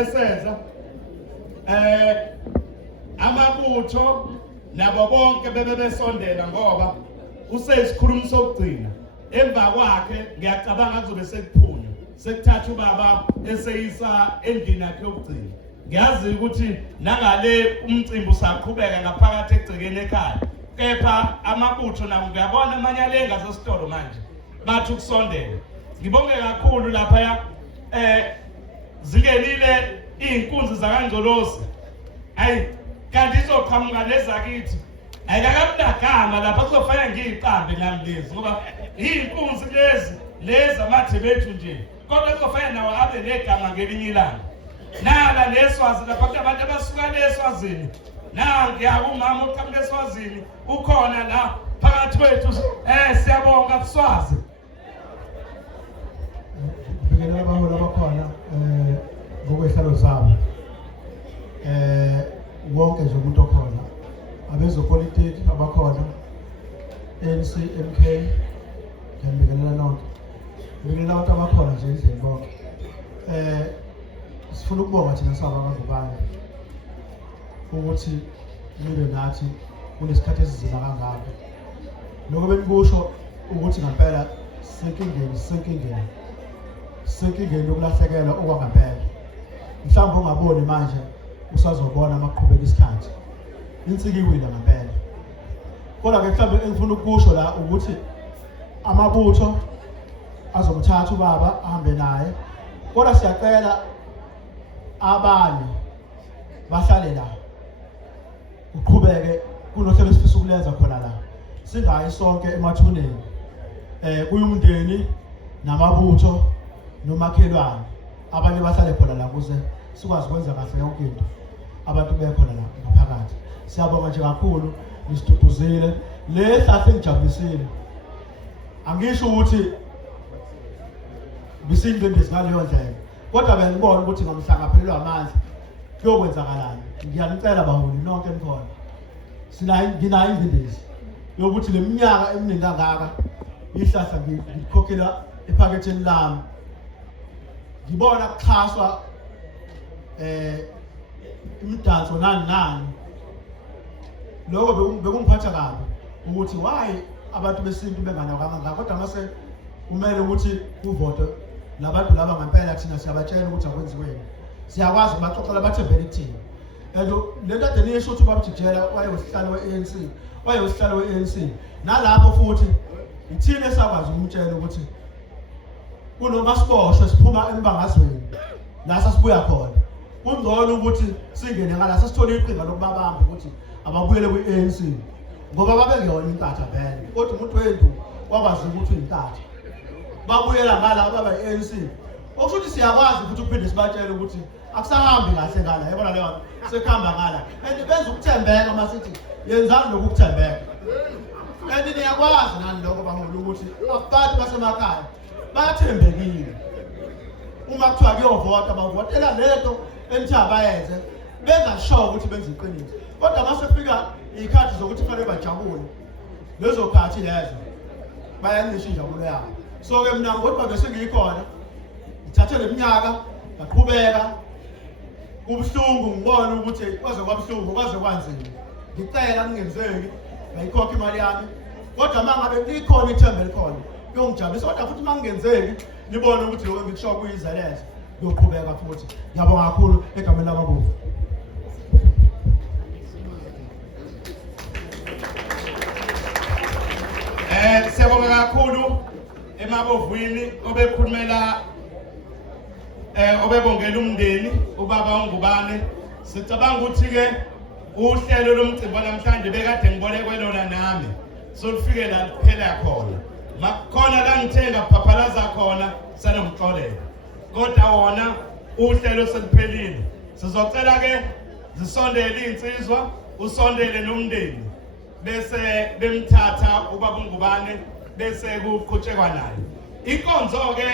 esenza amabutho nabo bonke bebesondela ngoba usesikhulumi sokugcina emva kwakhe ngiyacabanga kuzobe sekuphunywa sekuthatha ubaba eseyisa endlini yakhe yokugcina. Ngiyazi ukuthi nangale umcimbi usaqhubeka ngaphakathi egcekeni ekhaya, kepha amabutho nawo ngiyabona amanyalenga sesitolo manje bathi ukusondela. Ngibonge kakhulu lapha zingenile inkunzi zakangcolosi. Hayi kanti izoqhamuka lezakithi ayikakabudagama lapha kuzofanele ngiyiqambe nami lezi ngoba inkunzi lezi amathe bethu nje, kodwa kuzofanele nawo abe negama ngelinye ilanga. Nala leswazi lapha kunabantu abasuka leswazini, nangiya umama oqhamuka eswazini ukhona la phakathi kwethu. Siyabonga kuswazi. Ngibingelela abaholi abakhona ngokwehlalo zabo, wonke nje umuntu okhona, abezopolitiki abakhona, ANC, MK, ngiyabingelela nonke. Ngibingelela abantu abakhona nje endlini bonke. Sifuna ukubonga thina sabangazubani ukuthi nibe nathi kunesikhathi esizima kangaka. Lokho benikusho ukuthi ngempela senkingeni yokulahlekelwa okwangempela. Mhlawumbe ungaboni manje usazobona maqhubeka isikhathi. Insiki iwina ngempela. Kodwa ke mhlawumbe engifuna ukusho la ukuthi amabutho azomthatha ubaba ahambe naye. Kodwa siyacela abanye bahlale la uqhubeke kunohlelo esifisa ukulenza khona la. Singayi sonke emathuneni. Kuyumndeni namabutho nomakhelwane abanye bahlale khona la kuze sikwazi ukwenza kahle yonke into. Abantu bekhona la ngaphakathi. Siyabonga nje kakhulu nisituduzile. Le hlahle ngijabulisile. Angisho ukuthi bisindlendezi ngaleyo ndlela. Kodwa benibona ukuthi ngamhlanga phelelwa amandla kuyokwenzakalani. Ngiyanicela baholi nonke nikhona. Nginayo imvindezi yokuthi leminyaka eminingi kangaka ihlahla ngikhokhela ephaketheni lami. Ngibona kuxhaswa imidanso nani. Lokho bekungiphatha kabi ukuthi why abantu besintu benganawo kangaka. Kodwa mase kumele ukuthi uvote labantu laba ngempela thina siyabatshela ukuthi akwenziweni. Siyakwazi ukubaxoxela bathembele kuthina. Lento ade nisho ukuthi ubaba Jikjela wayosihlalo we-ANC, wayosihlalo we-ANC. Nalapho futhi ithina esakwazi ukumtshela ukuthi kunoma siboshwe siphuma embangazweni la sasibuya khona. Kungcono ukuthi singene ngala sasithola iqhinga lokubabamba ukuthi ababuyele kwi-ANC ngoba babengeyona inkatha vele. Kodwa umuntu wethu wakwazi ukuthi uyintatha. Babuyela ngala baba i-ANC. Okusho siyakwazi ukuthi uphinde sibatshele ukuthi akusahambi kahle ngala. Yabona leyo sekuhamba ngala. And benza ukuthembeka masithi yenzani lokhu ukuthembeka. And niyakwazi nani lokho baholi ukuthi abantu basemakhaya bathembekile. Uma kuthiwa kuyovota bavotela lento enithi abayenze bengasho ukuthi benze iqiniso. Kodwa mase kufika ikhathi zokuthi kufanele bajabule, lezo khathi lezo bayanisha injabulo yabo. So ke mina ngoba bese ngikhona ngithathe leminyaka ngaqhubeka. Kubuhlungu ngibona ukuthi kwaze kwabuhlungu kwaze kwanzima. Ngicela ngingenzeki ngayikhokha imali yami. Kodwa mangabe likhona ithemba elikhona kuyongijabulisa. Kodwa futhi mangingenzeki nibone ukuthi lokho ngikusho kuyizeleza ngiyoqhubeka futhi. Ngiyabonga kakhulu egameni lababuthi. Siyabonga kakhulu emabovwini obekhulumela obebongela umndeni ubaba uNgubane. Sicabanga ukuthi ke uhlelo lomcimbi namhlanje bekade ngibone kwelona nami solufike la kuphela khona. Makhona la ngithenga phaphalaza khona sanomxolelo. Kodwa wona uhlelo seliphelile. Sizocela ke zisondele insizwa, usondele nomndeni. Bese bemthatha ubaba uNgubane bese kuqhutshekwa naye. Inkonzo ke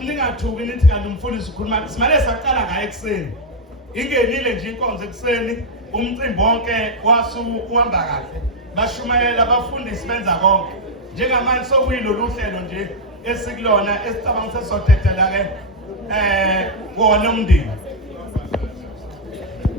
ningathuki nithi kanti umfundisi ukhuluma simale saqala ngaye ekseni. Ingenile nje inkonzo ekseni, umcimbi wonke uhamba kahle. Bashumayela abafundisi benza konke. Njengamanje sokuyilolu hlelo nje esikulona esicabanga sesizothetha la ke wona umndeni.